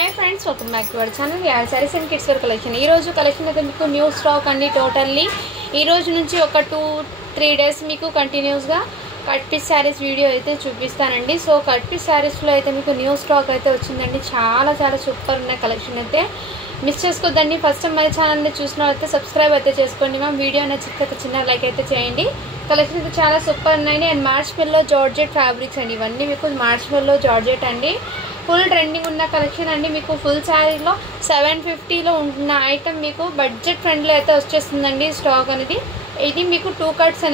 Hi friends welcome back to our channel यार sarees and kids wear collection ఈ రోజు collection అయితే మీకు న్యూ స్టాక్ అండి టోటల్లీ ఈ రోజు నుంచి ఒక 2-3 డేస్ మీకు కంటిన్యూస్ గా కట్ పీస్ సారీస్ వీడియో అయితే చూపిస్తానండి సో కట్ పీస్ సారీస్ లో అయితే మీకు న్యూ స్టాక్ అయితే వచ్చిందండి చాలా సూపర్ ఉన్న కలెక్షన్ అయితే మిస్ చేసుకోవద్దండి ఫస్ట్ టైం మన ఛానల్ ని చూసినట్లయితే సబ్స్క్రైబ్ అయితే చేసుకోండి మా వీడియో నచ్చితే చిన్న లైక్ అయితే చేయండి కలెక్షన్ అయితే చాలా సూపర్ ఉన్నాయి అండ్ మార్చ్ మెల్లో జార్జెట్ ఫ్యాబ్రిక్స్ అండి ఇవన్నీ మీకు మార్చ్ మెల్లో జార్జెట్ అండి ఫుల్ ట్రెండింగ్ ఉన్న కలెక్షన్ అండి మీకు ఫుల్ శారీలో 750 లో ఉన్న ఐటమ్ మీకు బడ్జెట్ ఫ్రెండ్లీ అయితే వచ్చేస్తుందండి స్టాక్ అనేది ఇది మీకు టూ కట్స్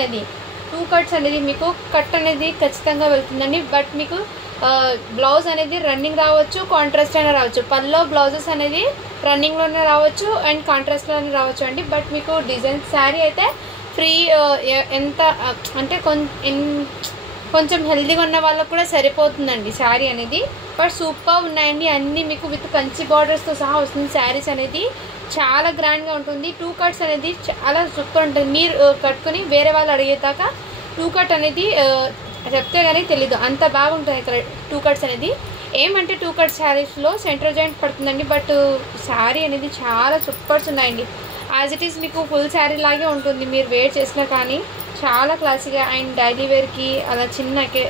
అనేది మీకు కట్ అనేది ఖచ్చితంగా వెళ్తుందండి బట్ మీకు బ్లౌజ్ అనేది రన్నింగ్ రావచ్చు కాంట్రాస్ట్ అయినా రావచ్చు పల్లో బ్లౌజెస్ అనేది రన్నింగ్ లోనే రావచ్చు అండ్ కాంట్రాస్ట్ లోనే రావచ్చు అండి బట్ మీకు డిజైన్ శారీ అయితే ఫ్రీ ఎంత అంటే కొంచెం హెల్దీగా ఉన్న వాళ్ళకు కూడా సరిపోతుందండి శారీ అనేది బట్ సూపర్ ఉన్నాయండి అన్నీ మీకు విత్ కంచి బార్డర్స్తో సహా వస్తుంది శారీస్ అనేది చాలా గ్రాండ్గా ఉంటుంది టూ కట్స్ అనేది చాలా సూపర్ ఉంటుంది మీరు కట్టుకొని వేరే వాళ్ళు అడిగేదాకా టూ కట్ అనేది చెప్తే కానీ తెలీదు అంత బాగుంటుంది ఇక్కడ టూ కట్స్ అనేది ఏమంటే టూ కట్ శారీస్లో సెంటర్ జాయింట్ పడుతుందండి బట్ శారీ అనేది చాలా సూపర్స్ ఉన్నాయండి యాజ్ ఇట్ ఈస్ మీకు ఫుల్ శారీ లాగే ఉంటుంది మీరు వేర్ చేసినా కానీ చాలా క్లాసీగా అండ్ డైలీ వేర్కి అలా చిన్నకే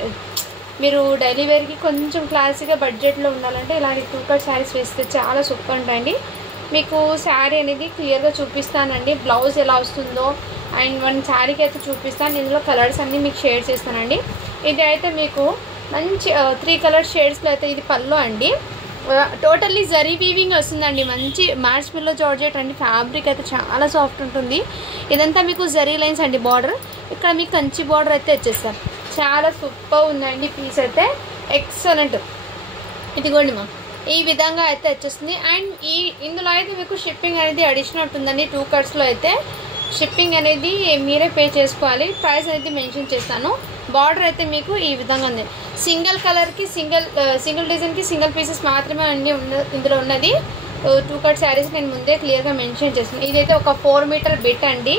మీరు డైలీ వేర్కి కొంచెం క్లాసీగా బడ్జెట్లో ఉండాలంటే ఇలాంటి టూ కట్ శారీస్ వేస్తే చాలా సూపర్ ఉంటాయండి మీకు శారీ అనేది క్లియర్గా చూపిస్తానండి బ్లౌజ్ ఎలా వస్తుందో అండ్ వన్ శారీకి అయితే చూపిస్తాను ఇందులో కలర్స్ అన్నీ మీకు షేర్ చేస్తానండి ఇది అయితే మీకు మంచి 3 కలర్ షేడ్స్లో అయితే ఇది పళ్ళు అండి టోటల్లీ జరీ వీవింగ్ వస్తుందండి మంచి మార్చ్ మెల్లో జార్జెట్ అండి ఫ్యాబ్రిక్ అయితే చాలా సాఫ్ట్ ఉంటుంది ఇదంతా మీకు జరీ లైన్స్ అండి బార్డర్ ఇక్కడ మీకు కంచి బార్డర్ అయితే వచ్చేస్తారు చాలా సూపర్ ఉందండి పీస్ అయితే ఎక్సలెంట్ ఇదిగోండి మా ఈ విధంగా అయితే వచ్చేస్తుంది అండ్ ఇందులో అయితే మీకు షిప్పింగ్ అనేది అడిషనల్ ఉంటుందండి టూ కట్స్లో అయితే షిప్పింగ్ అనేది మీరే పే చేసుకోవాలి ప్రైస్ అనేది మెన్షన్ చేస్తాను బార్డర్ అయితే మీకు ఈ విధంగా ఉంది సింగిల్ కలర్కి సింగిల్ డిజైన్కి సింగిల్ పీసెస్ మాత్రమే అండి ఇందులో ఉన్నది టూ కట్ శారీస్ నేను ముందే క్లియర్గా మెన్షన్ చేస్తాను ఇదైతే ఒక 4 మీటర్ బిట్ అండి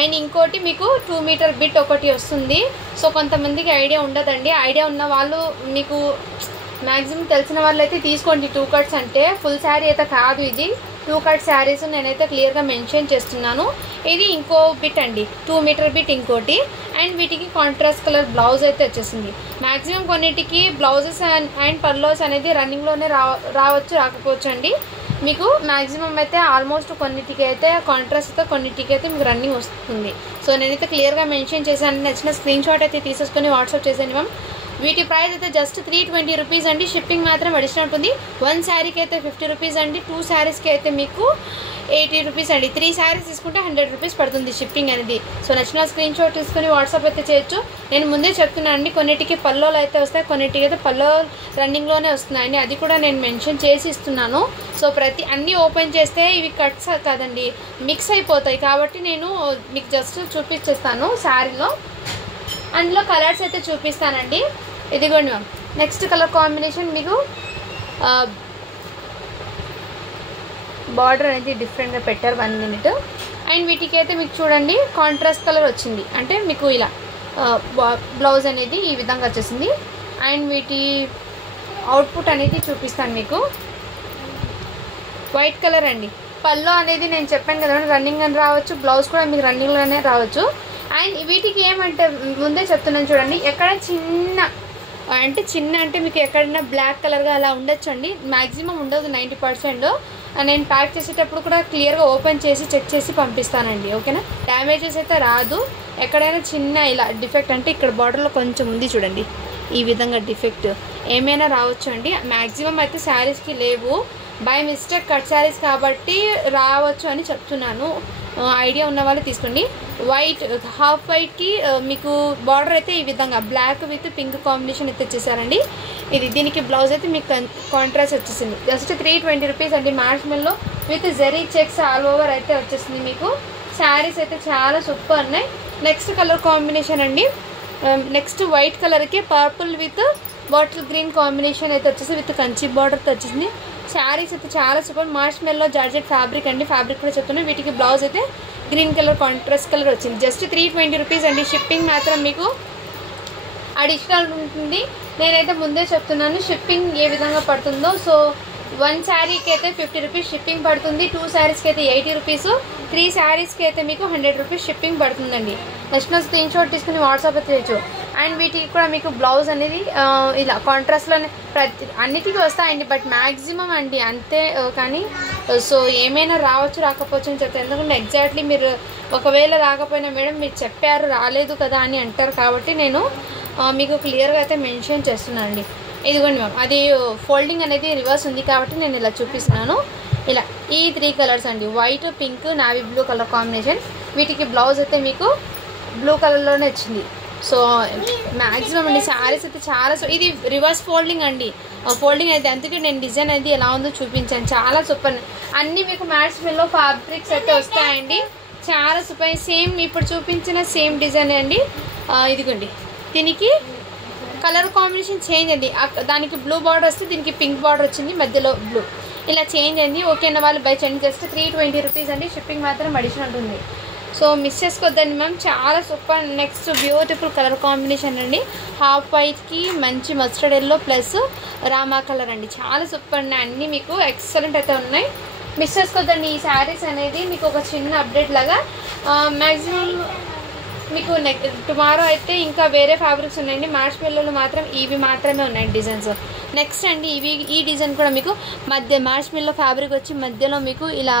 అండ్ ఇంకోటి మీకు 2 మీటర్ బిట్ ఒకటి వస్తుంది సో కొంతమందికి ఐడియా ఉండదండి ఐడియా ఉన్న వాళ్ళు మీకు మ్యాక్సిమం తెలిసిన వాళ్ళు అయితే తీసుకోండి టూ కట్స్ అంటే ఫుల్ శారీ అయితే కాదు ఇది టూ కట్ శారీస్ నేనైతే క్లియర్గా మెన్షన్ చేస్తున్నాను ఇది ఇంకో బిట్ అండి 2 మీటర్ బిట్ ఇంకోటి అండ్ వీటికి కాంట్రాస్ట్ కలర్ బ్లౌజ్ అయితే వచ్చేసింది మ్యాక్సిమం కొన్నిటికి బ్లౌజెస్ అండ్ పల్లోస్ అనేది రన్నింగ్లోనే రావచ్చు రాకపోవచ్చు అండి మీకు మ్యాక్సిమం అయితే ఆల్మోస్ట్ కొన్నిటికి అయితే కాంట్రాస్ట్తో కొన్నిటికి అయితే మీకు రన్నింగ్ వస్తుంది సో నేనైతే క్లియర్గా మెన్షన్ చేశాను నచ్చిన స్క్రీన్ షాట్ అయితే తీసేసుకొని వాట్సాప్ చేశాను మ్యామ్ వీటి ప్రైస్ అయితే జస్ట్ 320 రూపీస్ అండి షిప్పింగ్ మాత్రం అడిషనల్ ఉంటుంది 1 శారీకి అయితే 50 రూపీస్ అండి 2 శారీస్కి అయితే మీకు 80 రూపీస్ అండి 3 శారీస్ తీసుకుంటే 100 రూపీస్ పడుతుంది షిప్పింగ్ అనేది సో నచ్చిన స్క్రీన్ షాట్ తీసుకొని వాట్సాప్ అయితే చేయొచ్చు నేను ముందే చెప్తున్నాను అండి కొన్నిటికి పల్లోలు అయితే వస్తాయి కొన్నిటికి అయితే పల్లో రన్నింగ్లోనే వస్తున్నాయండి అది కూడా నేను మెన్షన్ చేసి ఇస్తున్నాను సో అన్నీ ఓపెన్ చేస్తే ఇవి కట్స్ కాదండి మిక్స్ అయిపోతాయి కాబట్టి నేను మీకు జస్ట్ చూపించేస్తాను శారీలో అందులో కలర్స్ అయితే చూపిస్తానండి ఇదిగోండి మ్యామ్ నెక్స్ట్ కలర్ కాంబినేషన్ మీకు బార్డర్ అనేది డిఫరెంట్గా పెట్టారు 1 మినిట్ అండ్ వీటికి అయితే మీకు చూడండి కాంట్రాస్ట్ కలర్ వచ్చింది అంటే మీకు ఇలా బ్లౌజ్ అనేది ఈ విధంగా వచ్చేసింది అండ్ వీటి అవుట్పుట్ అనేది చూపిస్తాను మీకు వైట్ కలర్ అండి పల్లో అనేది నేను చెప్పాను కదా రన్నింగ్ అని రావచ్చు బ్లౌజ్ కూడా మీకు రన్నింగ్లోనే రావచ్చు అండ్ వీటికి ఏమంటే ముందే చెప్తున్నాను చూడండి ఎక్కడ చిన్న అంటే మీకు ఎక్కడైనా బ్లాక్ కలర్గా అలా ఉండొచ్చండి మ్యాక్సిమం ఉండదు 90% నేను ప్యాక్ చేసేటప్పుడు కూడా క్లియర్గా ఓపెన్ చేసి చెక్ చేసి పంపిస్తానండి ఓకేనా డ్యామేజెస్ అయితే రాదు ఎక్కడైనా చిన్న ఇలా డిఫెక్ట్ అంటే ఇక్కడ బార్డర్లో కొంచెం ఉంది చూడండి ఈ విధంగా డిఫెక్ట్ ఏమైనా రావచ్చు అండి మ్యాక్సిమం అయితే శారీస్కి లేవు బై మిస్టేక్ కట్ శారీస్ కాబట్టి రావచ్చు అని చెప్తున్నాను ఐడియా ఉన్న వాళ్ళు తీసుకోండి వైట్ హాఫ్ వైట్కి మీకు బార్డర్ అయితే ఈ విధంగా బ్లాక్ విత్ పింక్ కాంబినేషన్ అయితే వచ్చేసారండి దీనికి బ్లౌజ్ అయితే మీకు కాంట్రాస్ట్ వచ్చేసింది జస్ట్ 320 రూపీస్ అండి మార్చ్ మెల్లో with zari checks all over అయితే వచ్చేసింది మీకు శారీస్ అయితే చాలా సూపర్ ఉన్నాయి నెక్స్ట్ కలర్ కాంబినేషన్ అండి నెక్స్ట్ వైట్ కలర్కి purple with bottle green combination అయితే వచ్చేసి విత్ కంచి బార్డర్తో వచ్చేసింది శారీస్ అయితే చాలా సూపర్ మార్చ్ మెల్లో జార్జెట్ ఫ్యాబ్రిక్ అండి ఫ్యాబ్రిక్ కూడా చెప్తున్నాను వీటికి బ్లౌజ్ అయితే గ్రీన్ కలర్ కాంట్రాస్ట్ కలర్ వచ్చింది జస్ట్ 320 రూపీస్ అండి షిప్పింగ్ మాత్రం మీకు అడిషనల్ ఉంటుంది నేనైతే ముందే చెప్తున్నాను షిప్పింగ్ ఏ విధంగా పడుతుందో సో 1 శారీకి అయితే 50 రూపీస్ షిప్పింగ్ పడుతుంది, 2 శారీస్కి అయితే 80 రూపీస్, 3 శారీస్కి అయితే మీకు 100 రూపీస్ షిప్పింగ్ పడుతుందండి. నెక్స్ట్ స్క్రీన్ షాట్ తీసుకుని వాట్సాప్ అయితే చేయొచ్చు. అండ్ వీటికి కూడా మీకు బ్లౌజ్ అనేది ఇలా కాంట్రాస్ట్లోనే అన్నిటికీ వస్తాయండి, బట్ మ్యాక్సిమం అండి అంతే. కానీ సో ఏమైనా రావచ్చు రాకపోవచ్చు అని చెప్తారు, ఎందుకంటే ఎగ్జాక్ట్లీ మీరు ఒకవేళ రాకపోయినా మేడం మీరు చెప్పారు రాలేదు కదా అని అంటారు, కాబట్టి నేను మీకు క్లియర్గా అయితే మెన్షన్ చేస్తున్నాను అండి. ఇదిగోండి మ్యామ్, అది ఫోల్డింగ్ అనేది రివర్స్ ఉంది కాబట్టి నేను ఇలా చూపిస్తున్నాను. ఇలా ఈ 3 కలర్స్ అండి, white, pink, navy blue colour combination. వీటికి బ్లౌజ్ అయితే మీకు బ్లూ కలర్లోనే వచ్చింది. సో మ్యాక్సిమం అండి శారీస్ అయితే చాలా ఇది రివర్స్ ఫోల్డింగ్ అండి, ఫోల్డింగ్ అయితే అందుకే నేను డిజైన్ అయితే ఎలా ఉందో చూపించాను. చాలా సూపర్, అన్నీ మీకు మ్యాట్స్లో ఫ్యాబ్రిక్స్ అయితే వస్తాయండి, చాలా సూపర్. సేమ్ ఇప్పుడు చూపించిన సేమ్ డిజైన్ అండి. ఇదిగోండి, దీనికి కలర్ కాంబినేషన్ చేంజ్ అయింది, దానికి బ్లూ బార్డర్ వస్తే దీనికి పింక్ బార్డర్ వచ్చింది, మధ్యలో బ్లూ ఇలా చేంజ్ అయింది. ఓకే అన్న వాళ్ళు బై చేయండి, జస్ట్ 320 రూపీస్ అండి, షిప్పింగ్ మాత్రం అడిషనల్ ఉంటుంది. సో మిస్ చేసుకోవద్దండి మ్యామ్, చాలా super. Next beautiful colour combination అండి, హాఫ్ వైట్కి మంచి mustard yellow plus Rama colour అండి, చాలా సూపర్ అండి. అన్నీ మీకు ఎక్సలెంట్ అయితే ఉన్నాయి, మిస్ చేసుకోవద్దండి. ఈ శారీస్ అనేది మీకు ఒక చిన్న అప్డేట్ లాగా మ్యాక్సిమం మీకు టుమారో అయితే ఇంకా వేరే ఫ్యాబ్రిక్స్ ఉన్నాయండి, మార్ష్మెల్లోలో మాత్రం ఇవి మాత్రమే ఉన్నాయండి డిజైన్స్. నెక్స్ట్ అండి ఈ డిజైన్ కూడా మీకు మార్ష్మెల్లో ఫ్యాబ్రిక్ వచ్చి మధ్యలో మీకు ఇలా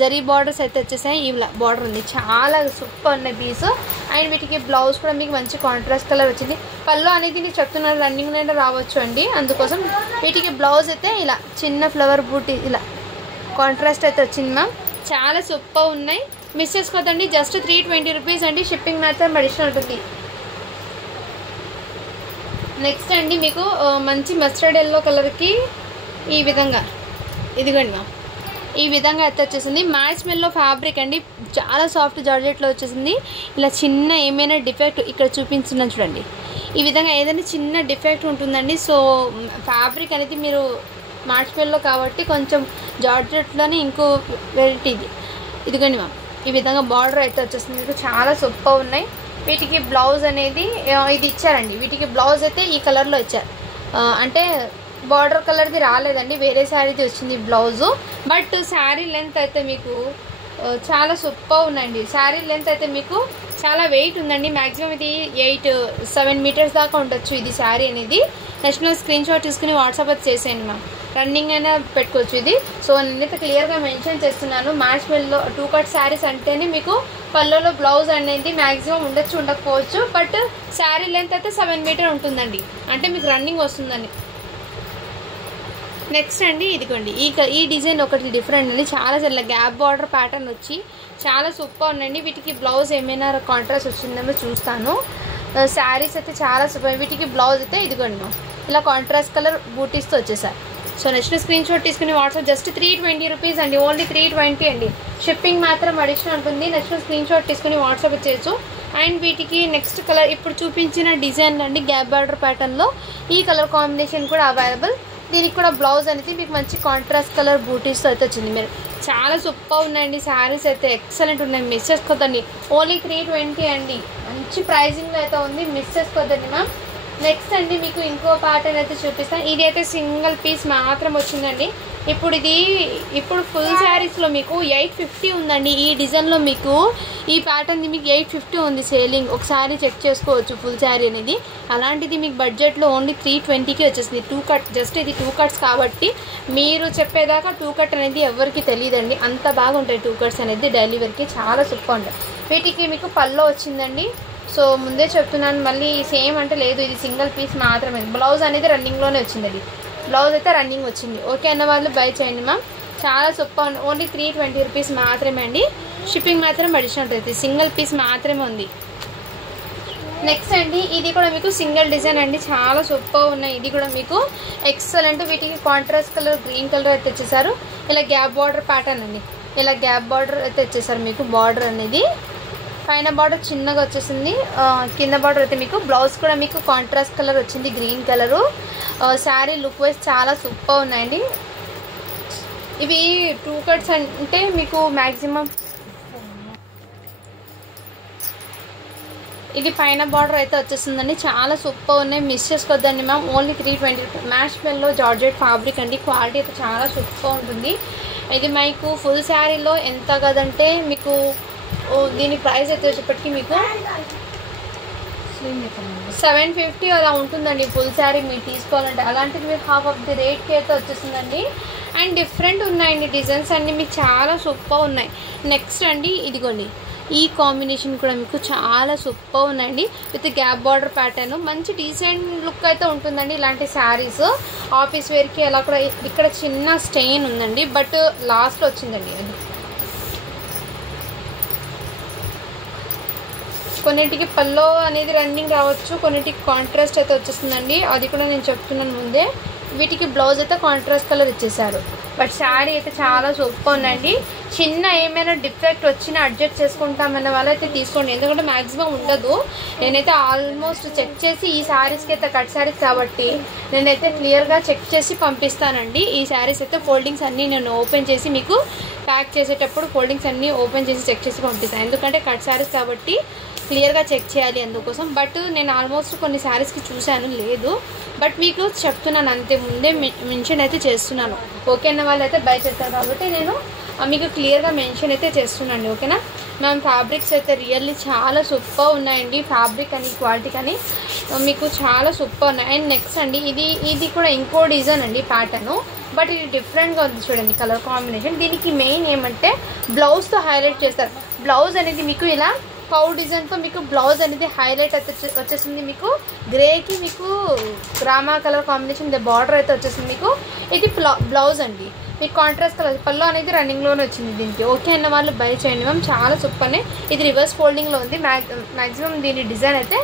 జరీ బార్డర్స్ అయితే వచ్చేసాయి, ఇలా బార్డర్ ఉంది, చాలా సూపర్ ఉన్నాయి పీస్. అండ్ వీటికి బ్లౌజ్ కూడా మీకు మంచి కాంట్రాస్ట్ కలర్ వచ్చింది. పళ్ళు అనేది నేను చెప్తున్నాను రన్నింగ్ నైనా రావచ్చు అండి, అందుకోసం వీటికి బ్లౌజ్ అయితే ఇలా చిన్న ఫ్లవర్ బూటీ ఇలా కాంట్రాస్ట్ అయితే వచ్చింది మ్యామ్, చాలా సూపర్ ఉన్నాయి, మిస్ చేసుకోవద్దండి. జస్ట్ 320 రూపీస్ అండి, షిప్పింగ్ మాత్రం అడిషనల్ ఉంటుంది. నెక్స్ట్ అండి మీకు మంచి మస్టర్డ్ ఎల్లో కలర్కి ఈ విధంగా ఇదిగోండి మ్యామ్, ఈ విధంగా అయితే వచ్చేసింది. మార్ష్మెల్లో ఫ్యాబ్రిక్ అండి, చాలా సాఫ్ట్ జార్జెట్లో వచ్చేసింది. ఇలా చిన్న ఏమైనా డిఫెక్ట్ ఇక్కడ చూపించున్నాను చూడండి, ఈ విధంగా ఏదైనా చిన్న డిఫెక్ట్ ఉంటుందండి. సో ఫ్యాబ్రిక్ అనేది మీరు మార్ష్మెల్లో కాబట్టి కొంచెం జార్జెట్లోనే ఇంకో వెరైటీ ఇదిగోండి మ్యామ్, ఈ విధంగా బార్డర్ అయితే వచ్చేసింది, మీకు చాలా సూపర్ ఉన్నాయి. వీటికి బ్లౌజ్ అనేది ఇది ఇచ్చారండి, వీటికి బ్లౌజ్ అయితే ఈ కలర్లో ఇచ్చారు, అంటే బార్డర్ కలర్ది రాలేదండి, వేరే శారీది వచ్చింది బ్లౌజు. బట్ శారీ లెంత్ అయితే మీకు చాలా సూపర్ ఉందండి, శారీ లెంత్ అయితే మీకు చాలా వెయిట్ ఉందండి, మ్యాక్సిమం ఇది 8-7 మీటర్స్ దాకా ఉండొచ్చు ఇది శారీ అనేది. నెక్స్ట్ స్క్రీన్ షాట్ తీసుకుని వాట్సాప్ అయితే చేసేయండి మ్యామ్, రన్నింగ్ అయినా పెట్టుకోవచ్చు ఇది. సో నేనైతే క్లియర్గా మెన్షన్ చేస్తున్నాను, మార్ష్మెల్లో 2 కట్ శారీస్ అంటేనే మీకు పళ్ళలో బ్లౌజ్ అనేది మ్యాక్సిమం ఉండొచ్చు ఉండకపోవచ్చు, బట్ శారీ లెంత్ అయితే 7 మీటర్ ఉంటుందండి, అంటే మీకు రన్నింగ్ వస్తుందని. నెక్స్ట్ అండి ఇదిగోండి ఈ డిజైన్ ఒకటి డిఫరెంట్ అండి, చాలా గ్యాప్ బార్డర్ ప్యాటర్న్ వచ్చి చాలా సూపర్ ఉందండి. వీటికి బ్లౌజ్ ఏమైనా కాంట్రాస్ట్ వచ్చిందేమో చూస్తాను. శారీస్ అయితే చాలా సూపర్, వీటికి బ్లౌజ్ అయితే ఇదిగోండి ఇలా కాంట్రాస్ట్ కలర్ బూటీస్తో వచ్చేసారు. సో నెక్స్ట్ స్క్రీన్ షాట్ తీసుకుని వాట్సాప్ జస్ట్ 320 రూపీస్ అండి, ఓన్లీ 320 అండి, షిప్పింగ్ మాత్రం అడిషనల్ ఉంటుంది. నెక్స్ట్ స్క్రీన్ షాట్ తీసుకుని వాట్సాప్ చేయొచ్చు. అండ్ వీటికి నెక్స్ట్ కలర్ ఇప్పుడు చూపించిన డిజైన్ అండి, గ్యాప్ బార్డర్ ప్యాటర్న్లో ఈ కలర్ కాంబినేషన్ కూడా అవైలబుల్. దీనికి కూడా బ్లౌజ్ అనేది మీకు మంచి కాంట్రాస్ట్ కలర్ బూటీస్తో అయితే వచ్చింది. మీరు చాలా సూపర్ ఉన్నాయండి, శారీస్ అయితే ఎక్సలెంట్ ఉన్నాయి, మిస్ చేసుకోవద్దండి. ఓన్లీ 320 అండి, మంచి ప్రైజింగ్లో అయితే ఉంది, మిస్ చేసుకోవద్దండి మ్యామ్. నెక్స్ట్ అండి మీకు ఇంకో ప్యాటర్న్ అయితే చూపిస్తాను, ఇది అయితే సింగిల్ పీస్ మాత్రం వచ్చిందండి. ఇప్పుడు ఫుల్ శారీస్లో మీకు 850 ఉందండి, ఈ డిజైన్లో మీకు ఈ ప్యాటర్న్ది మీకు 850 ఉంది సేలింగ్, ఒకసారి చెక్ చేసుకోవచ్చు ఫుల్ శారీ అనేది. అలాంటిది మీకు బడ్జెట్లో ఓన్లీ 320కి వచ్చేసింది, 2 కట్, జస్ట్ ఇది 2 కట్స్ కాబట్టి మీరు చెప్పేదాకా 2 కట్ అనేది ఎవరికి తెలియదండి, అంత బాగుంటాయి 2 కట్స్ అనేది, డైలీ వేర్కి చాలా సూపర్ ఉంటాయి. వీటికి మీకు పల్లో వచ్చిందండి, సో ముందే చెప్తున్నాను, మళ్ళీ సేమ్ అంటే లేదు, ఇది సింగిల్ పీస్ మాత్రమే. బ్లౌజ్ అనేది రన్నింగ్లోనే వచ్చింది, బ్లౌజ్ అయితే రన్నింగ్ వచ్చింది. ఓకే అన్న వాళ్ళు బై చేయండి మ్యామ్, చాలా సూపర్, ఓన్లీ 320 రూపీస్ మాత్రమే అండి, షిప్పింగ్ మాత్రం అడిషనల్ ఉంటుంది, సింగిల్ పీస్ మాత్రమే ఉంది. నెక్స్ట్ అండి ఇది కూడా మీకు సింగిల్ డిజైన్ అండి, చాలా సూపర్ ఉన్నాయి, ఇది కూడా మీకు ఎక్సలెంట్. వీటికి కాంట్రాస్ట్ కలర్ గ్రీన్ కలర్ అయితే వచ్చేసారు, ఇలా గ్యాప్ బార్డర్ ప్యాటర్న్ అండి, ఇలా గ్యాప్ బార్డర్ అయితే వచ్చేసారు మీకు. బార్డర్ అనేది పైన బార్డర్ చిన్నగా వచ్చేసింది, కింద బార్డర్ అయితే మీకు బ్లౌజ్ కూడా మీకు కాంట్రాస్ట్ కలర్ వచ్చింది, green colour. Sari look wise చాలా సూపర్ ఉన్నాయండి. ఇవి 2 కట్స్ అంటే మీకు మ్యాక్సిమం ఇది పైన బార్డర్ అయితే వచ్చేస్తుందండి. చాలా సూపర్ ఉన్నాయి, మిస్ చేసుకోవద్దండి మ్యామ్. ఓన్లీ 320 మ్యాష్ మెల్లో జార్జెట్ ఫ్యాబ్రిక్ అండి. క్వాలిటీ అయితే చాలా సూపర్ ఉంటుంది. ఇది మీకు ఫుల్ శారీలో ఎంత కదంటే మీకు దీని ప్రైస్ అయితే వచ్చేప్పటికి మీకు 750 అలా ఉంటుందండి ఫుల్ శారీ మీరు తీసుకోవాలంటే. అలాంటిది మీరు హాఫ్ ఆఫ్ ది రేట్కి అయితే వచ్చేస్తుందండి. అండ్ డిఫరెంట్ ఉన్నాయండి డిజైన్స్ అన్నీ మీకు చాలా సూపర్ ఉన్నాయి. నెక్స్ట్ అండి ఇదిగోండి, ఈ కాంబినేషన్ కూడా మీకు చాలా సూపర్ ఉన్నాయండి. విత్ గ్యాప్ బార్డర్ ప్యాటర్న్ మంచి డీసెంట్ లుక్ అయితే ఉంటుందండి. ఇలాంటి శారీస్ ఆఫీస్ వేర్కి అలా కూడా. ఇక్కడ చిన్న స్టెయిన్ ఉందండి, బట్ లాస్ట్లో వచ్చిందండి. అది కొన్నింటికి పల్లో అనేది రన్నింగ్ రావచ్చు, కొన్నింటికి కాంట్రాస్ట్ అయితే వచ్చేస్తుందండి. అది కూడా నేను చెప్తున్నాను ముందే. వీటికి బ్లౌజ్ అయితే కాంట్రాస్ట్ కలర్ ఇచ్చేసారు. బట్ శారీ అయితే చాలా సూపర్ ఉందండి. చిన్న ఏమైనా డిఫెక్ట్ వచ్చినా అడ్జస్ట్ చేసుకుంటామన్న వాళ్ళైతే తీసుకోండి, ఎందుకంటే మ్యాక్సిమం ఉండదు. నేనైతే ఆల్మోస్ట్ చెక్ చేసి ఈ శారీస్కి అయితే కట్ శారీస్ కాబట్టి నేనైతే క్లియర్గా చెక్ చేసి పంపిస్తానండి. ఈ శారీస్ అయితే ఫోల్డింగ్స్ అన్నీ నేను ఓపెన్ చేసి మీకు ప్యాక్ చేసేటప్పుడు ఫోల్డింగ్స్ అన్నీ ఓపెన్ చేసి చెక్ చేసి పంపిస్తాను, ఎందుకంటే కట్ శారీస్ కాబట్టి క్లియర్గా చెక్ చేయాలి అందుకోసం. బట్ నేను ఆల్మోస్ట్ కొన్ని శారీస్కి చూశాను, లేదు. బట్ మీకు చెప్తున్నాను అంతే, ముందే మెన్షన్ అయితే చేస్తున్నాను. ఓకే అన్న వాళ్ళు అయితే బై చేస్తారు కాబట్టి నేను మీకు క్లియర్గా మెన్షన్ అయితే చేస్తున్నాను. ఓకేనా మ్యామ్. ఫ్యాబ్రిక్స్ అయితే రియల్లీ చాలా సూపర్ ఉన్నాయండి. ఫ్యాబ్రిక్ అని క్వాలిటీ కానీ మీకు చాలా సూపర్ ఉన్నాయి. అండ్ నెక్స్ట్ అండి ఇది కూడా ఇంకో డిజైన్ అండి ప్యాటర్ను, బట్ ఇది డిఫరెంట్గా ఉంది చూడండి కలర్ కాంబినేషన్. దీనికి మెయిన్ ఏమంటే బ్లౌజ్తో హైలైట్ చేస్తారు. బ్లౌజ్ అనేది మీకు ఇలా కౌ డిజైన్తో మీకు బ్లౌజ్ అనేది హైలైట్ అయితే వచ్చేసింది. మీకు గ్రేకి మీకు గ్రామా కలర్ కాంబినేషన్ బార్డర్ అయితే వచ్చేసింది మీకు. ఇది బ్లౌజ్ అండి, మీకు కాంట్రాస్ట్ కలర్. పళ్ళు అనేది రన్నింగ్లోనే వచ్చింది దీనికి. ఓకే అన్న వాళ్ళు బై చేయండి మ్యామ్, చాలా సూపర్నే. ఇది రివర్స్ ఫోల్డింగ్లో ఉంది. మ్యాక్సిమం దీని డిజైన్ అయితే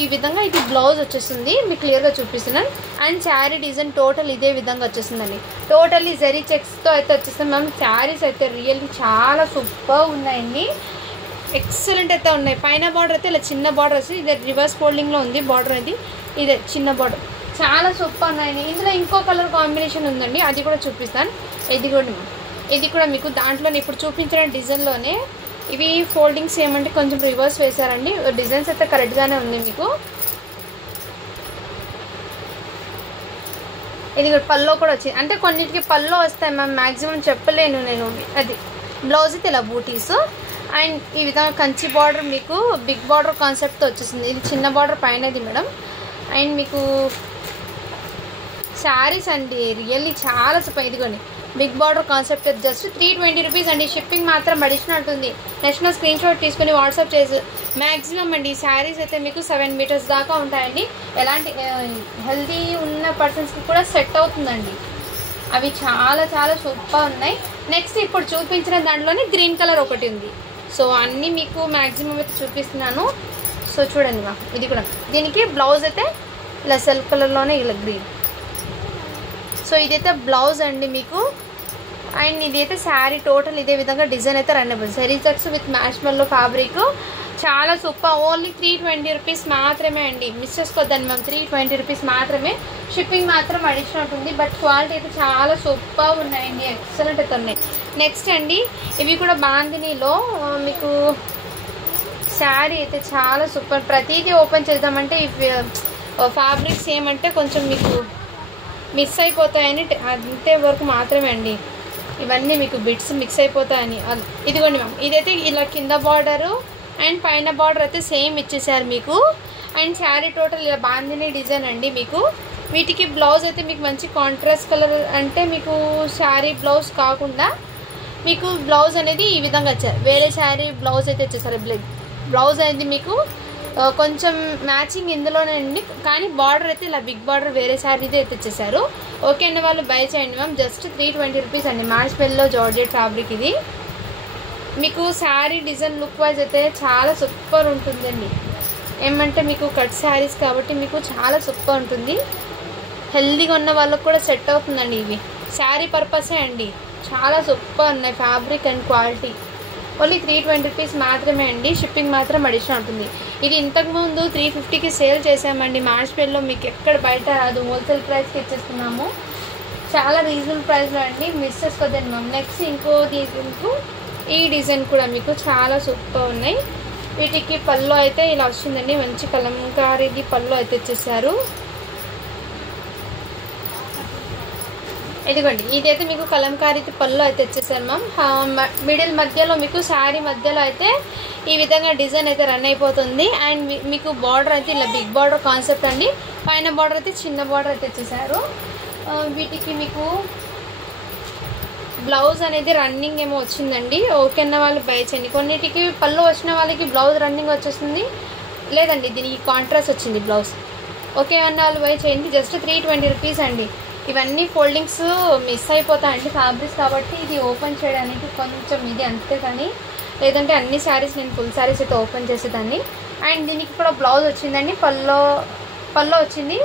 ఈ విధంగా ఇది బ్లౌజ్ వచ్చేస్తుంది, మీకు క్లియర్గా చూపిస్తున్నాను. అండ్ శారీ డిజైన్ టోటల్ ఇదే విధంగా వచ్చేస్తుందండి. టోటల్లీ జరీ చెక్స్తో అయితే వచ్చేస్తుంది మ్యామ్. శారీస్ అయితే రియల్లీ చాలా సూపర్ ఉన్నాయండి, ఎక్సలెంట్ అయితే ఉన్నాయి. పైన బార్డర్ అయితే ఇలా చిన్న బార్డర్ వస్తుంది. ఇది రివర్స్ ఫోల్డింగ్లో ఉంది బార్డర్ అనేది, ఇదే చిన్న బార్డర్. చాలా సూపర్ ఉన్నాయండి. ఇందులో ఇంకో కలర్ కాంబినేషన్ ఉందండి, అది కూడా చూపిస్తాను. ఇది కూడా మీకు దాంట్లోనే ఇప్పుడు చూపించిన డిజైన్లోనే ఇవి ఫోల్డింగ్స్ ఏమంటే కొంచెం రివర్స్ వేశారండి. డిజైన్స్ అయితే కరెక్ట్గానే ఉంది మీకు. ఇది పల్లో కూడా వచ్చింది, అంటే కొన్నిటికి పల్లో వస్తాయి మ్యామ్, మ్యాక్సిమం చెప్పలేను నేను. అది బ్లౌజ్ అయితే ఇలా బూటీస్. అండ్ ఈ విధంగా కంచి బార్డర్ మీకు బిగ్ బార్డర్ కాన్సెప్ట్తో వచ్చేసింది. ఇది చిన్న బార్డర్ పైనది మేడం. అండ్ మీకు శారీస్ అండి రియల్లీ చాలా సూపర్. ఇదిగోండి big border concept just 320 rupees అండి. షిప్పింగ్ మాత్రం అడిషనల్ ఉంటుంది. నెక్స్ట్ స్క్రీన్ షాట్ తీసుకొని వాట్సాప్ చేసి మ్యాక్సిమం అండి శారీస్ అయితే మీకు 7 మీటర్స్ దాకా ఉంటాయండి. ఎలాంటి హెల్తీ ఉన్న పర్సన్స్కి కూడా సెట్ అవుతుందండి. అవి చాలా చాలా సూపర్ ఉన్నాయి. నెక్స్ట్ ఇప్పుడు చూపించిన దాంట్లోనే గ్రీన్ కలర్ ఒకటి ఉంది. సో అన్నీ మీకు మ్యాక్సిమం అయితే చూపిస్తున్నాను. సో చూడండి మా, ఇది కూడా దీనికి బ్లౌజ్ అయితే ఇలా సెల్ఫ్ కలర్లోనే ఇలా గ్రీన్. సో ఇదైతే బ్లౌజ్ అండి మీకు. అండ్ ఇదైతే శారీ టోటల్ ఇదే విధంగా డిజైన్ అయితే రన్ అయిపోతుంది. జరీ చెక్స్ విత్ మ్యాష్ మెల్లో ఫ్యాబ్రిక్ చాలా సూపర్. ఓన్లీ 320 రూపీస్ మాత్రమే అండి, మిస్ చేసుకోవద్దండి మ్యామ్. 320 రూపీస్ మాత్రమే. షిప్పింగ్ మాత్రం అడిషనల్ ఉంటుంది. బట్ క్వాలిటీ అయితే చాలా సూపర్ ఉన్నాయండి, ఎక్సలెంట్ అయితే ఉన్నాయి. నెక్స్ట్ అండి ఇవి కూడా బాందినీలో మీకు శారీ అయితే చాలా సూపర్. ప్రతిదీ ఓపెన్ చేద్దామంటే ఇవి ఫ్యాబ్రిక్స్ ఏమంటే కొంచెం మీకు మిక్స్ అయిపోతాయని అంతే వరకు మాత్రమే అండి. ఇవన్నీ మీకు బిట్స్ మిక్స్ అయిపోతాయని. ఇదిగోండి మ్యామ్, ఇదైతే ఇలా కింద బార్డరు అండ్ పైన బార్డర్ అయితే సేమ్ ఇచ్చేసారు మీకు. అండ్ శారీ టోటల్ ఇలా బాందిని డిజైన్ అండి మీకు. వీటికి బ్లౌజ్ అయితే మీకు మంచి కాంట్రాస్ట్ కలర్, అంటే మీకు శారీ బ్లౌజ్ కాకుండా మీకు బ్లౌజ్ అనేది ఈ విధంగా వచ్చారు. వేరే శారీ బ్లౌజ్ అయితే వచ్చేసారు. బ్లౌజ్ అనేది మీకు కొంచెం మ్యాచింగ్ ఇందులోనే అండి, కానీ బార్డర్ అయితే ఇలా బిగ్ బార్డర్ వేరే శారీదే అయితే ఇచ్చేసారు. ఓకే అన్న వాళ్ళు బై చేయండి మ్యామ్. జస్ట్ 320 రూపీస్ అండి. మ్యాష్ మెల్లో జార్జెట్ ఫ్యాబ్రిక్ ఇది. మీకు శారీ డిజైన్ లుక్ వైజ్ అయితే చాలా సూపర్ ఉంటుందండి. ఏమంటే మీకు కట్ శారీస్ కాబట్టి మీకు చాలా సూపర్ ఉంటుంది. హెల్దీగా ఉన్న వాళ్ళకు కూడా సెట్ అవుతుందండి. ఇవి శారీ పర్పసే అండి, చాలా సూపర్ ఉన్నాయి fabric and quality. Only 320 rupees మాత్రమే అండి. షిప్పింగ్ మాత్రం అడిషనల్ ఉంటుంది. ఇది ఇంతకుముందు 350కి సేల్ చేసామండి మ్యాష్ మెల్లో. మీకు ఎక్కడ బయట రాదు, హోల్సేల్ ప్రైస్కి ఇచ్చేస్తున్నాము. చాలా రీజనబుల్ ప్రైస్లో అండి, మిస్ చేసుకోవద్దండి మ్యామ్. నెక్స్ట్ ఇంకో మీకు ఈ డిజైన్ కూడా మీకు చాలా సూపర్ ఉన్నాయి. వీటికి పళ్ళు అయితే ఇలా వచ్చిందండి, మంచి కలంకారీది పళ్ళు అయితే ఇచ్చేసారు. ఇదిగోండి, ఇదైతే మీకు కలంకారీ పళ్ళు అయితే ఇచ్చేసారు మ్యామ్. మిడిల్ మధ్యలో మీకు శారీ మధ్యలో అయితే ఈ విధంగా డిజైన్ అయితే రన్ అయిపోతుంది. అండ్ మీకు బార్డర్ అయితే ఇలా బిగ్ బార్డర్ కాన్సెప్ట్ అండి. పైన బార్డర్ అయితే చిన్న బార్డర్ అయితే ఇచ్చేసారు. వీటికి మీకు బ్లౌజ్ అనేది రన్నింగ్ ఏమో వచ్చిందండి. ఓకే అన్న వాళ్ళు బై చేయండి. కొన్నిటికి పళ్ళు వచ్చిన వాళ్ళకి బ్లౌజ్ రన్నింగ్ వచ్చేస్తుంది, లేదండి దీనికి కాంట్రాస్ట్ వచ్చింది బ్లౌజ్. ఓకే అన్న వాళ్ళు బై చేయండి. జస్ట్ 320 రూపీస్ అండి. ఇవన్నీ ఫోల్డింగ్స్ మిస్ అయిపోతాయండి ఫ్యాబ్రిక్స్ కాబట్టి ఇది ఓపెన్ చేయడానికి కొంచెం ఇది అంతే, కానీ లేదంటే అన్ని శారీస్ నేను ఫుల్ శారీస్ అయితే ఓపెన్ చేసేదాన్ని. అండ్ దీనికి కూడా బ్లౌజ్ వచ్చిందండి, పళ్ళు వచ్చింది.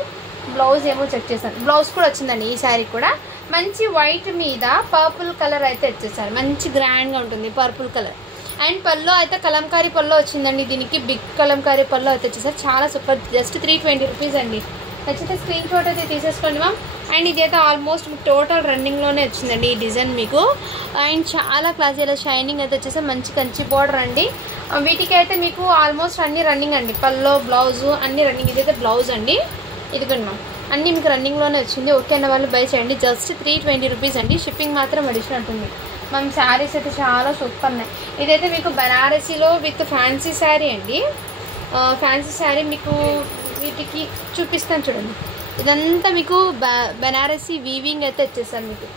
బ్లౌజ్ ఏమో చెక్ చేశాను, బ్లౌజ్ కూడా వచ్చిందండి ఈ శారీ కూడా. మంచి వైట్ మీద పర్పుల్ కలర్ అయితే వచ్చేసారు, మంచి గ్రాండ్గా ఉంటుంది పర్పుల్ కలర్. అండ్ పళ్ళు అయితే కలంకారీ పళ్ళు వచ్చిందండి, దీనికి బిగ్ కలంకారీ పళ్ళు అయితే వచ్చేసారు. చాలా సూపర్, జస్ట్ 320 రూపీస్ అండి. నచ్చితే స్క్రీన్ షాట్ అయితే తీసేసుకోండి మ్యామ్. అండ్ ఇదైతే ఆల్మోస్ట్ టోటల్ రన్నింగ్లోనే వచ్చిందండి ఈ డిజైన్ మీకు. అండ్ చాలా క్లాస్ ఇలా షైనింగ్ అయితే వచ్చేసి మంచి కంచి బోర్డర్ అండి. వీటికి అయితే మీకు ఆల్మోస్ట్ అన్ని రన్నింగ్ అండి, పళ్ళు బ్లౌజు అన్ని రన్నింగ్. ఇదైతే బ్లౌజ్ అండి, ఇదిగోండి మ్యామ్, అన్నీ మీకు రన్నింగ్లోనే వచ్చింది. ఓకే అన్న వాళ్ళు బై చేయండి. జస్ట్ 320 రూపీస్ అండి. షిప్పింగ్ మాత్రం అడిషనల్ ఉంటుంది. మ్యామ్ శారీస్ అయితే చాలా సూపర్ ఉన్నాయి. ఇదైతే మీకు బనారసీలో విత్ ఫ్యాన్సీ శారీ అండి. ఫ్యాన్సీ శారీ మీకు వీటికి చూపిస్తాను చూడండి. ఇదంతా మీకు బనారసీ వీవింగ్ అయితే వచ్చేసారు మీకు.